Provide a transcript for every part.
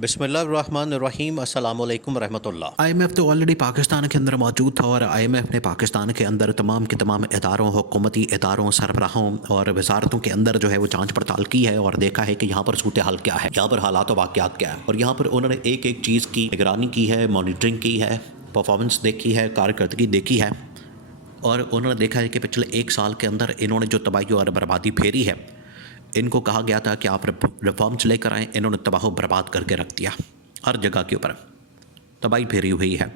बिस्मिल्लाहिर्रहमानिर्रहीम अस्सलाम वालेकुम रहमतुल्लाह। आईएमएफ तो ऑलरेडी पाकिस्तान के अंदर मौजूद था और आईएमएफ ने पाकिस्तान के अंदर तमाम के तमाम इदारों, हुकूमती इदारों, सरबराहों और वजारतों के अंदर जो है वो जांच पड़ताल की है और देखा है कि यहाँ पर सूरत हाल क्या है, यहाँ पर हालात वाक़यात क्या है। और यहाँ पर उन्होंने एक एक चीज़ की निगरानी की है, मॉनिटरिंग की है, परफॉर्मेंस देखी है, कारकर्दगी देखी है। और उन्होंने देखा है कि पिछले एक साल के अंदर इन्होंने जो तबाही और बर्बादी फेरी है, इनको कहा गया था कि आप रिफॉर्म्स लेकर आएँ, इन्होंने तबाह बर्बाद करके रख दिया। हर जगह के ऊपर तबाही फेरी हुई है।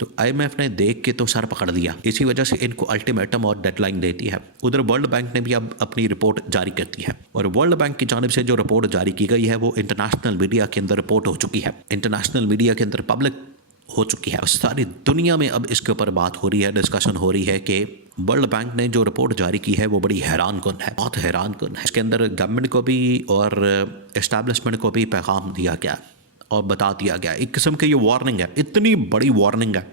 तो आईएमएफ ने देख के तो सर पकड़ दिया, इसी वजह से इनको अल्टीमेटम और डेडलाइन देती है। उधर वर्ल्ड बैंक ने भी अब अपनी रिपोर्ट जारी कर दी है और वर्ल्ड बैंक की जानिब से जो रिपोर्ट जारी की गई है वो इंटरनेशनल मीडिया के अंदर रिपोर्ट हो चुकी है, इंटरनेशनल मीडिया के अंदर पब्लिक हो चुकी है। सारी दुनिया में अब इसके ऊपर बात हो रही है, डिस्कशन हो रही है कि वर्ल्ड बैंक ने जो रिपोर्ट जारी की है वो बड़ी हैरानकुन है, बहुत हैरानकुन है। इसके अंदर गवर्नमेंट को भी और एस्टैब्लिशमेंट को भी पैगाम दिया गया और बता दिया गया, एक किस्म की ये वार्निंग है, इतनी बड़ी वार्निंग है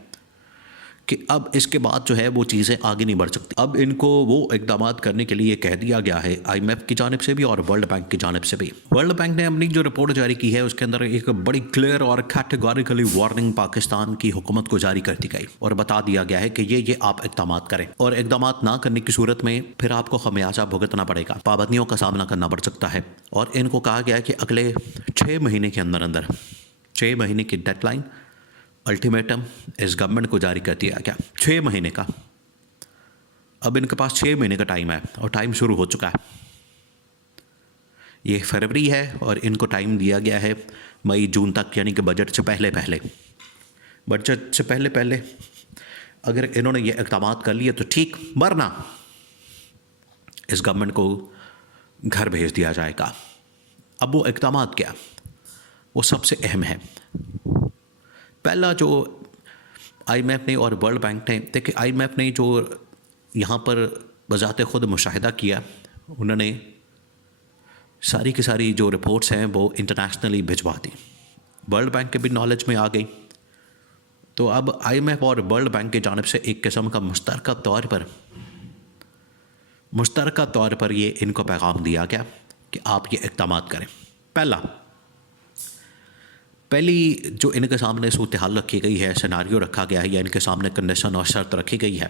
कि अब इसके बाद जो है वो चीज़ें आगे नहीं बढ़ सकती। अब इनको वो इकदाम करने के लिए कह दिया गया है आईएमएफ की जानिब से भी और वर्ल्ड बैंक की जानिब से भी। वर्ल्ड बैंक ने अपनी जो रिपोर्ट जारी की है उसके अंदर एक बड़ी क्लियर और कैटेगोरिकली वार्निंग पाकिस्तान की हुकूमत को जारी कर दी गई और बता दिया गया है कि ये आप इकदाम करें और इकदाम ना करने की सूरत में फिर आपको खमियाजा भुगतना पड़ेगा, पाबंदियों का सामना करना पड़ सकता है। और इनको कहा गया है कि अगले 6 महीने के अंदर अंदर 6 महीने की डेडलाइन अल्टीमेटम इस गवर्नमेंट को जारी कर दिया गया, 6 महीने का। अब इनके पास 6 महीने का टाइम है और टाइम शुरू हो चुका है। ये फरवरी है और इनको टाइम दिया गया है मई जून तक, यानी कि बजट से पहले पहले, बजट से पहले पहले अगर इन्होंने ये इक़दाम कर लिए तो ठीक, वरना इस गवर्नमेंट को घर भेज दिया जाएगा। अब वो इक़दाम क्या, वो सबसे अहम है। पहला जो आईएमएफ ने और वर्ल्ड बैंक ने, देखिए आईएमएफ ने जो यहाँ पर बज़ाते ख़ुद मुशाहिदा किया, उन्होंने सारी की सारी जो रिपोर्ट्स हैं वो इंटरनेशनली भिजवा दी, वर्ल्ड बैंक के भी नॉलेज में आ गई। तो अब आईएमएफ और वर्ल्ड बैंक की जानिब से एक किस्म का मुश्तरका तौर पर ये इनको पैगाम दिया गया कि आप ये इक़दाम करें। पहली जो इनके सामने सूरत हाल रखी गई है, सिनारियो रखा गया है या इनके सामने कंडीशन और शर्त रखी गई है,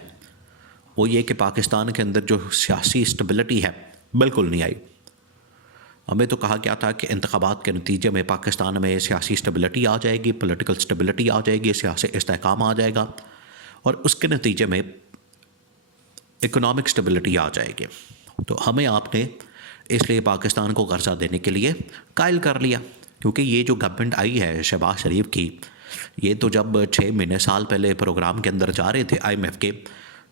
वो ये कि पाकिस्तान के अंदर जो सियासी स्टेबिलिटी है बिल्कुल नहीं आई। हमें तो कहा गया था कि इंतखाबात के नतीजे में पाकिस्तान में सियासी स्टेबिलिटी आ जाएगी, पॉलिटिकल स्टेबिलिटी आ जाएगी, सियासी इस्तेहकाम आ जाएगा और उसके नतीजे में इकोनॉमिक स्टेबिलिटी आ जाएगी। तो हमें आपने इसलिए पाकिस्तान को कर्जा देने के लिए कायल कर लिया, क्योंकि ये जो गवर्नमेंट आई है शहबाज शरीफ की, ये तो जब 6 महीने साल पहले प्रोग्राम के अंदर जा रहे थे आईएमएफ के,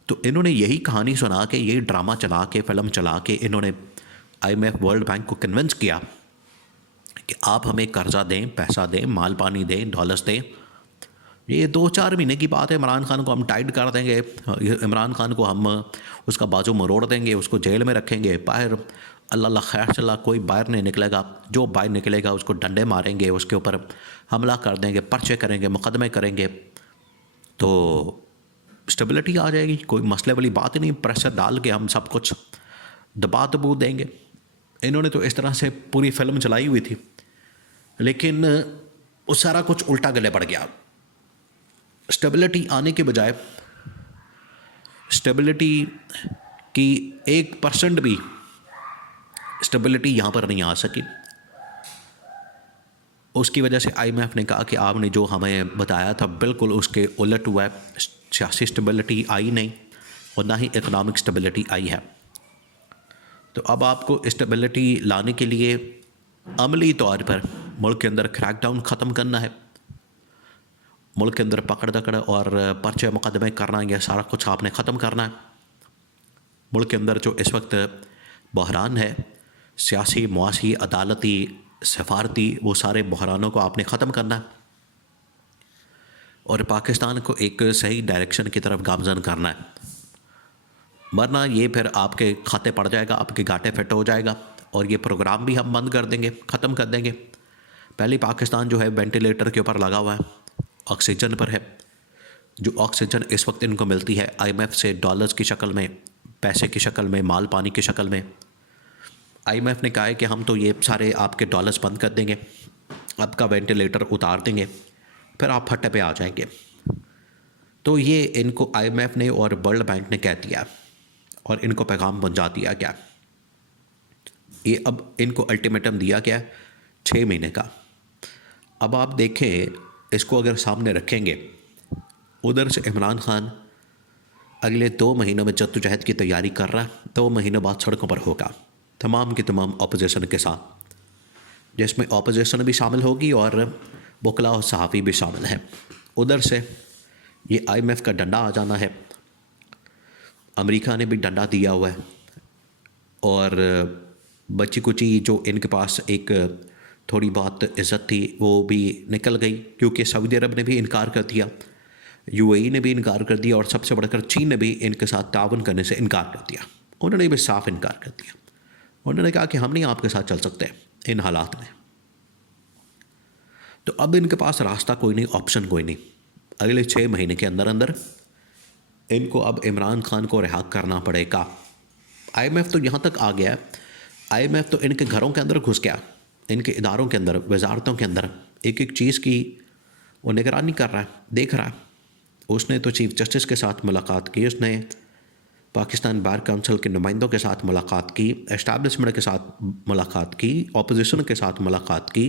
तो इन्होंने यही कहानी सुना के, यही ड्रामा चला के, फिल्म चला के इन्होंने आईएमएफ वर्ल्ड बैंक को कन्विंस किया कि आप हमें कर्जा दें, पैसा दें, माल पानी दें, डॉलर्स दें। ये 2-4 महीने की बात है, इमरान खान को हम टाइट कर देंगे, इमरान खान को हम उसका बाजू मरोड़ देंगे, उसको जेल में रखेंगे, बाहर अल्लाह खैर चला कोई बाहर नहीं निकलेगा, जो बाहर निकलेगा उसको डंडे मारेंगे, उसके ऊपर हमला कर देंगे, पर्चे करेंगे, मुकदमे करेंगे, तो स्टेबिलिटी आ जाएगी। कोई मसले वाली बात ही नहीं, प्रेशर डाल के हम सब कुछ दबा दबू देंगे। इन्होंने तो इस तरह से पूरी फिल्म चलाई हुई थी, लेकिन वो सारा कुछ उल्टा गले पड़ गया। स्टेबिलिटी आने के बजाय, स्टेबिलिटी की 1% भी स्टेबिलिटी यहाँ पर नहीं आ सकी। उसकी वजह से आईएमएफ ने कहा कि आपने जो हमें बताया था बिल्कुल उसके उलट हुआ है, सियासी स्टेबिलिटी आई नहीं और ना ही इकोनॉमिक स्टेबिलिटी आई है। तो अब आपको स्टेबिलिटी लाने के लिए अमली तौर पर मुल्क के अंदर क्रैकडाउन ख़त्म करना है, मुल्क के अंदर पकड़ दकड़ और पर्चे मुकदमे करना, यह सारा कुछ आपने ख़त्म करना है। मुल्क के अंदर जो इस वक्त बहरान है, सियासी, मुआशी, अदालती, सफारती, वो सारे बहरानों को आपने ख़त्म करना है और पाकिस्तान को एक सही डायरेक्शन की तरफ गामज़न करना है, वरना ये फिर आपके खाते पड़ जाएगा, आपके घाटे फिट हो जाएगा और ये प्रोग्राम भी हम बंद कर देंगे, ख़त्म कर देंगे। पहले पाकिस्तान जो है वेंटिलेटर के ऊपर लगा हुआ है, ऑक्सीजन पर है। जो ऑक्सीजन इस वक्त इनको मिलती है आईएमएफ से डॉलर्स की शक्ल में, पैसे की शक्ल में, माल पानी की शक्ल में, आईएमएफ ने कहा है कि हम तो ये सारे आपके डॉलर्स बंद कर देंगे, आपका वेंटिलेटर उतार देंगे, फिर आप फट्टे पे आ जाएंगे। तो ये इनको आईएमएफ ने और वर्ल्ड बैंक ने कह दिया और इनको पैगाम पहुंचा दिया गया। ये अब इनको अल्टीमेटम दिया गया 6 महीने का। अब आप देखें, इसको अगर सामने रखेंगे, उधर से इमरान खान अगले 2 महीनों में जद्दोजहद की तैयारी कर रहा है। 2 महीनों बाद सड़कों पर होगा तमाम की तमाम अपोजिशन के साथ, जिसमें अपोजिशन भी शामिल होगी और वकला और सहाफ़ी भी शामिल हैं। उधर से ये आईएमएफ का डंडा आ जाना है, अमेरिका ने भी डंडा दिया हुआ है, और बची कुची जो इनके पास एक थोड़ी बहुत इज़्ज़त थी वो भी निकल गई, क्योंकि सऊदी अरब ने भी इनकार कर दिया, यूएई ने भी इनकार कर दिया, और सबसे बढ़कर चीन ने भी इनके साथ ताउन करने से इनकार कर दिया। उन्होंने भी साफ इनकार कर दिया। उन्होंने कहा कि हम नहीं आपके साथ चल सकते इन हालात में। तो अब इनके पास रास्ता कोई नहीं, ऑप्शन कोई नहीं। अगले 6 महीने के अंदर अंदर इनको अब इमरान खान को रिहा करना पड़ेगा। आईएमएफ तो यहाँ तक आ गया, आईएमएफ तो इनके घरों के अंदर घुस गया, इनके इदारों के अंदर, वजारतों के अंदर एक एक चीज़ की वो निगरानी कर रहा है, देख रहा है। उसने तो चीफ जस्टिस के साथ मुलाकात की, उसने पाकिस्तान बार काउंसिल के नुमाइंदों के साथ मुलाकात की, एस्टैब्लिशमेंट के साथ मुलाकात की, ऑपोजिशन के साथ मुलाकात की।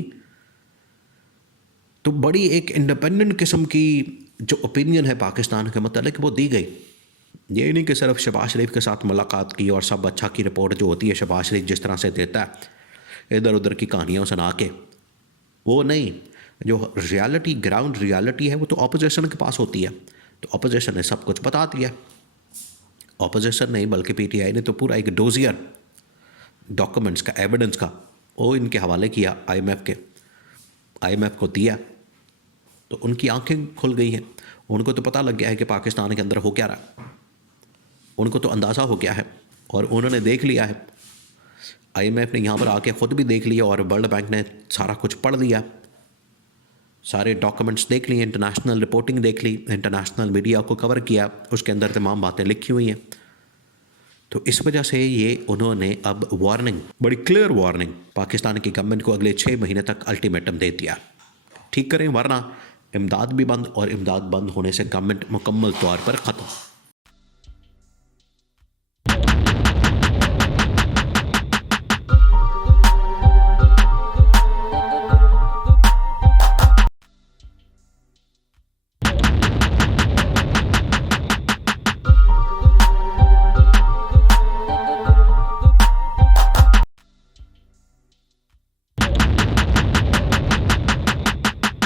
तो बड़ी एक इंडिपेंडेंट किस्म की जो ओपिनियन है पाकिस्तान के मतलब वो दी गई। ये नहीं कि सिर्फ शहबाज शरीफ के साथ मुलाकात की और सब अच्छा की रिपोर्ट जो होती है शहबाज शरीफ जिस तरह से देता है इधर उधर की कहानियाँ सुना के, वो नहीं। जो रियलिटी, ग्राउंड रियलिटी है वो तो ऑपोजिशन के पास होती है। तो ऑपोजिशन ने सब कुछ बता दिया। ऑपोजिशन नहीं बल्कि पीटीआई ने तो पूरा एक डोजियर डॉक्यूमेंट्स का, एविडेंस का वो इनके हवाले किया, आईएमएफ को दिया। तो उनकी आंखें खुल गई हैं, उनको तो पता लग गया है कि पाकिस्तान के अंदर हो क्या रहा है, उनको तो अंदाज़ा हो गया है और उन्होंने देख लिया है। आईएमएफ ने यहाँ पर आके ख़ुद भी देख लिया और वर्ल्ड बैंक ने सारा कुछ पढ़ लिया, सारे डॉक्यूमेंट्स देख लिए, इंटरनेशनल रिपोर्टिंग देख ली, इंटरनेशनल मीडिया को कवर किया, उसके अंदर तमाम बातें लिखी हुई हैं। तो इस वजह से ये उन्होंने अब वार्निंग, बड़ी क्लियर वार्निंग पाकिस्तान की गवर्नमेंट को अगले 6 महीने तक अल्टीमेटम दे दिया, ठीक करें वरना इमदाद भी बंद, और इमदाद बंद होने से गवर्नमेंट मुकम्मल तौर पर ख़त्म।